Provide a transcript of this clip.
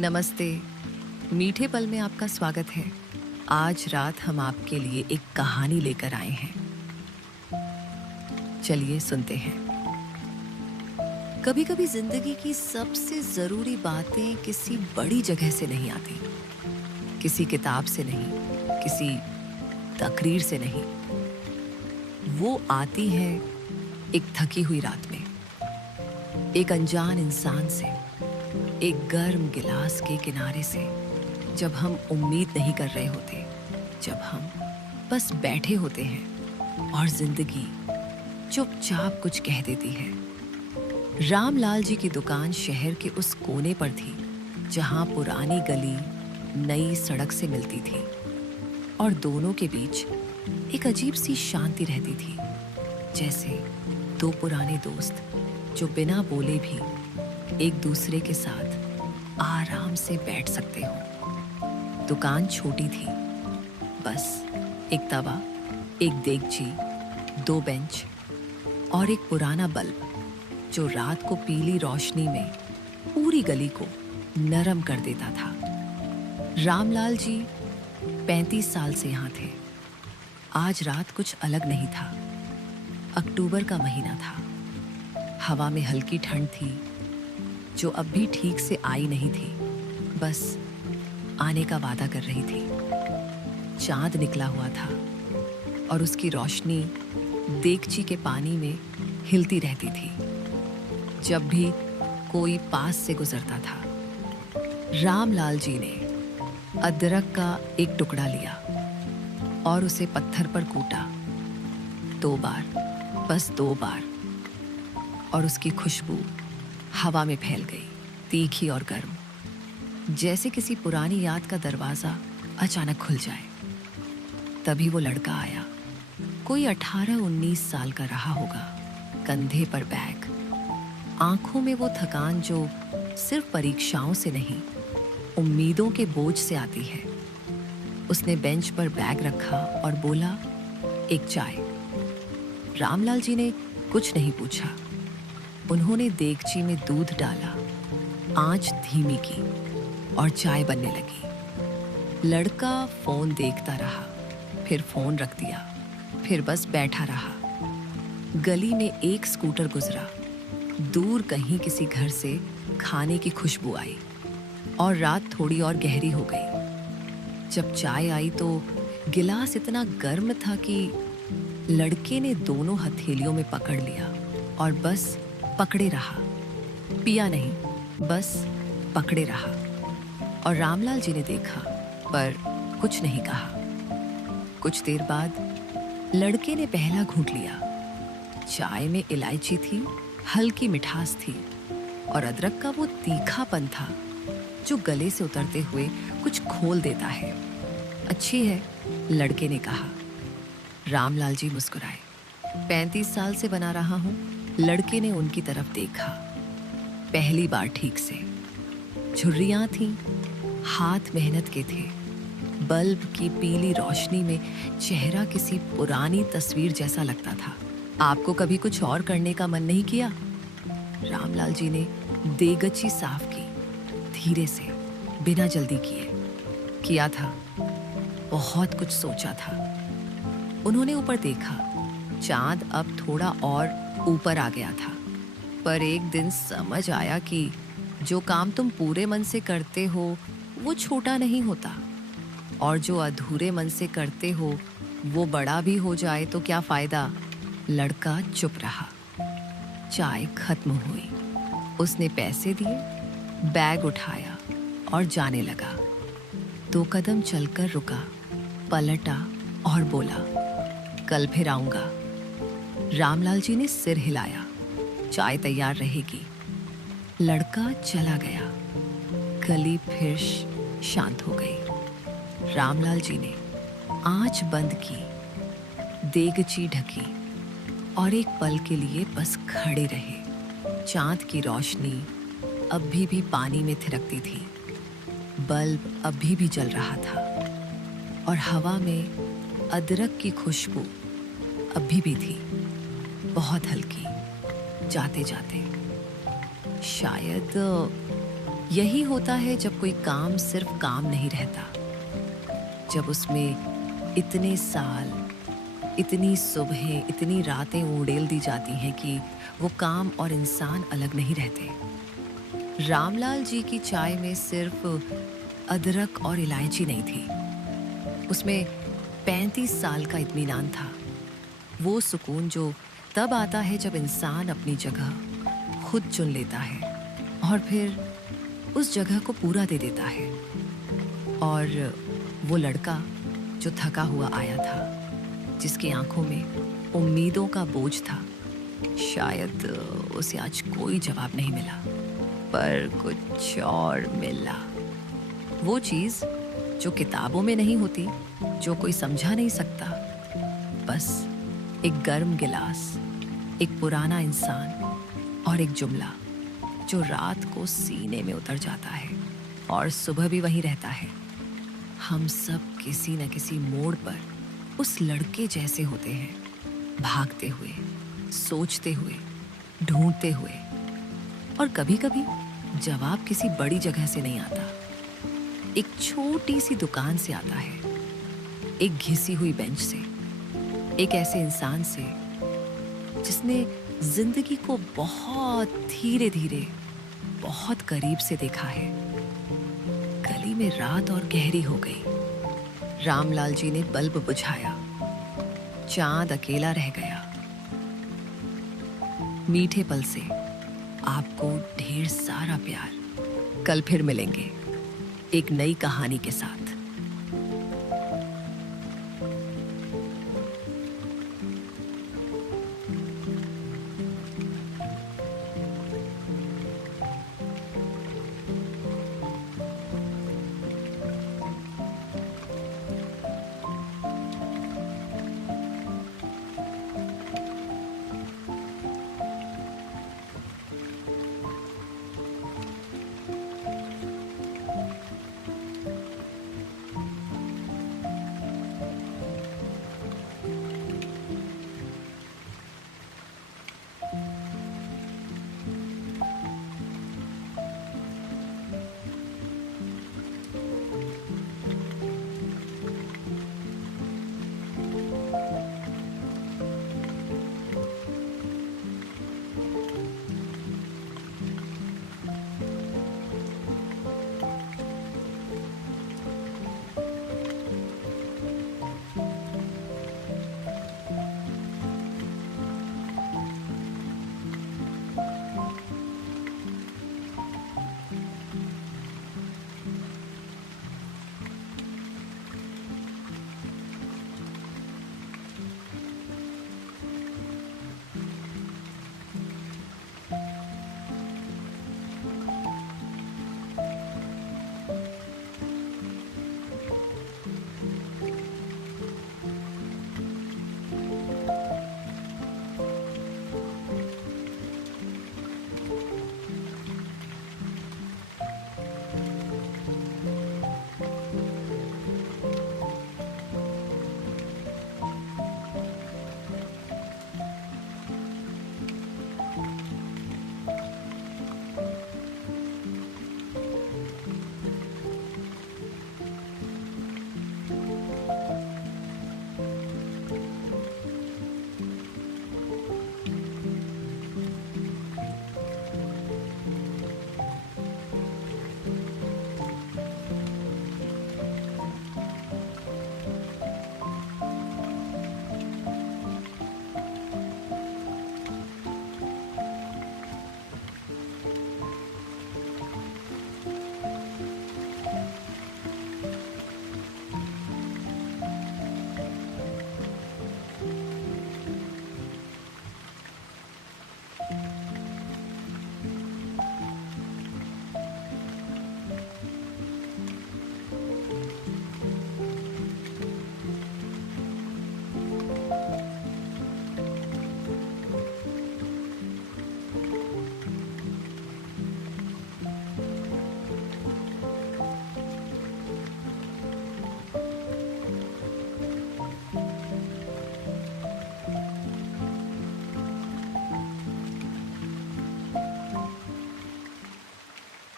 नमस्ते। मीठे पल में आपका स्वागत है। आज रात हम आपके लिए एक कहानी लेकर आए हैं। चलिए सुनते हैं। कभी कभी जिंदगी की सबसे जरूरी बातें किसी बड़ी जगह से नहीं आती, किसी किताब से नहीं, किसी तकरीर से नहीं। वो आती है एक थकी हुई रात में, एक अनजान इंसान से, एक गर्म गिलास के किनारे से, जब हम उम्मीद नहीं कर रहे होते, जब हम बस बैठे होते हैं और जिंदगी चुपचाप कुछ कह देती है। रामलाल जी की दुकान शहर के उस कोने पर थी जहां पुरानी गली नई सड़क से मिलती थी और दोनों के बीच एक अजीब सी शांति रहती थी, जैसे दो पुराने दोस्त जो बिना बोले भी एक दूसरे के साथ आराम से बैठ सकते हो। दुकान छोटी थी, बस एक तवा, एक देगची, दो बेंच और एक पुराना बल्ब जो रात को पीली रोशनी में पूरी गली को नरम कर देता था। रामलाल जी 35 साल से यहाँ थे। आज रात कुछ अलग नहीं था। अक्टूबर का महीना था। हवा में हल्की ठंड थी जो अब भी ठीक से आई नहीं थी, बस आने का वादा कर रही थी। चांद निकला हुआ था और उसकी रोशनी देगची के पानी में हिलती रहती थी जब भी कोई पास से गुजरता था। रामलाल जी ने अदरक का एक टुकड़ा लिया और उसे पत्थर पर कूटा 2 बार, बस 2 बार, और उसकी खुशबू हवा में फैल गई, तीखी और गर्म, जैसे किसी पुरानी याद का दरवाजा अचानक खुल जाए। तभी वो लड़का आया। कोई 18-19 साल का रहा होगा। कंधे पर बैग, आंखों में वो थकान जो सिर्फ परीक्षाओं से नहीं, उम्मीदों के बोझ से आती है। उसने बेंच पर बैग रखा और बोला, एक चाय। रामलाल जी ने कुछ नहीं पूछा। उन्होंने देगची में दूध डाला, आंच धीमी की और चाय बनने लगी। लड़का फोन देखता रहा, फिर फोन रख दिया, फिर बस बैठा रहा। गली में एक स्कूटर गुजरा। दूर कहीं किसी घर से खाने की खुशबू आई और रात थोड़ी और गहरी हो गई। जब चाय आई तो गिलास इतना गर्म था कि लड़के ने दोनों हथेलियों में पकड़ लिया और बस पकड़े रहा। पिया नहीं, बस पकड़े रहा। और रामलाल जी ने देखा पर कुछ नहीं कहा। कुछ देर बाद लड़के ने पहला घूंट लिया। चाय में इलायची थी, हल्की मिठास थी और अदरक का वो तीखापन था जो गले से उतरते हुए कुछ खोल देता है। अच्छी है, लड़के ने कहा। रामलाल जी मुस्कुराए। 35 साल से बना रहा हूं। लड़के ने उनकी तरफ देखा, पहली बार ठीक से। झुर्रियां थीं, हाथ मेहनत के थे। बल्ब की पीली रोशनी में चेहरा किसी पुरानी तस्वीर जैसा लगता था। आपको कभी कुछ और करने का मन नहीं किया? रामलाल जी ने देगची साफ की, धीरे से, बिना जल्दी किए। किया था, बहुत कुछ सोचा था। उन्होंने ऊपर देखा। चांद अब थोड़ा और ऊपर आ गया था। पर एक दिन समझ आया कि जो काम तुम पूरे मन से करते हो वो छोटा नहीं होता, और जो अधूरे मन से करते हो वो बड़ा भी हो जाए तो क्या फायदा। लड़का चुप रहा। चाय खत्म हुई। उसने पैसे दिए, बैग उठाया और जाने लगा। 2 कदम चलकर रुका, पलटा और बोला, कल फिर आऊंगा। रामलाल जी ने सिर हिलाया। चाय तैयार रहेगी। लड़का चला गया। गली फिर शांत हो गई। रामलाल जी ने आंच बंद की, देगची ढकी और एक पल के लिए बस खड़े रहे। चांद की रोशनी अभी भी पानी में थिरकती थी। बल्ब अभी भी जल रहा था और हवा में अदरक की खुशबू अभी भी थी, बहुत हल्की। जाते जाते शायद यही होता है जब कोई काम सिर्फ काम नहीं रहता, जब उसमें इतने साल, इतनी सुबहें, इतनी रातें उड़ेल दी जाती हैं कि वो काम और इंसान अलग नहीं रहते। रामलाल जी की चाय में सिर्फ अदरक और इलायची नहीं थी, उसमें 35 साल का इत्मीनान था। वो सुकून जो तब आता है जब इंसान अपनी जगह खुद चुन लेता है और फिर उस जगह को पूरा दे देता है। और वो लड़का जो थका हुआ आया था, जिसकी आंखों में उम्मीदों का बोझ था, शायद उसे आज कोई जवाब नहीं मिला, पर कुछ और मिला। वो चीज जो किताबों में नहीं होती, जो कोई समझा नहीं सकता, बस एक गर्म गिलास, एक पुराना इंसान और एक जुमला जो रात को सीने में उतर जाता है और सुबह भी वहीं रहता है। हम सब किसी न किसी मोड़ पर उस लड़के जैसे होते हैं, भागते हुए, सोचते हुए, ढूंढते हुए। और कभी-कभी जवाब किसी बड़ी जगह से नहीं आता, एक छोटी सी दुकान से आता है, एक घिसी हुई बेंच से, एक ऐसे इंसान से जिसने जिंदगी को बहुत धीरे धीरे, बहुत करीब से देखा है। गली में रात और गहरी हो गई। रामलाल जी ने बल्ब बुझाया, चांद अकेला रह गया। मीठे पल से आपको ढेर सारा प्यार। कल फिर मिलेंगे एक नई कहानी के साथ।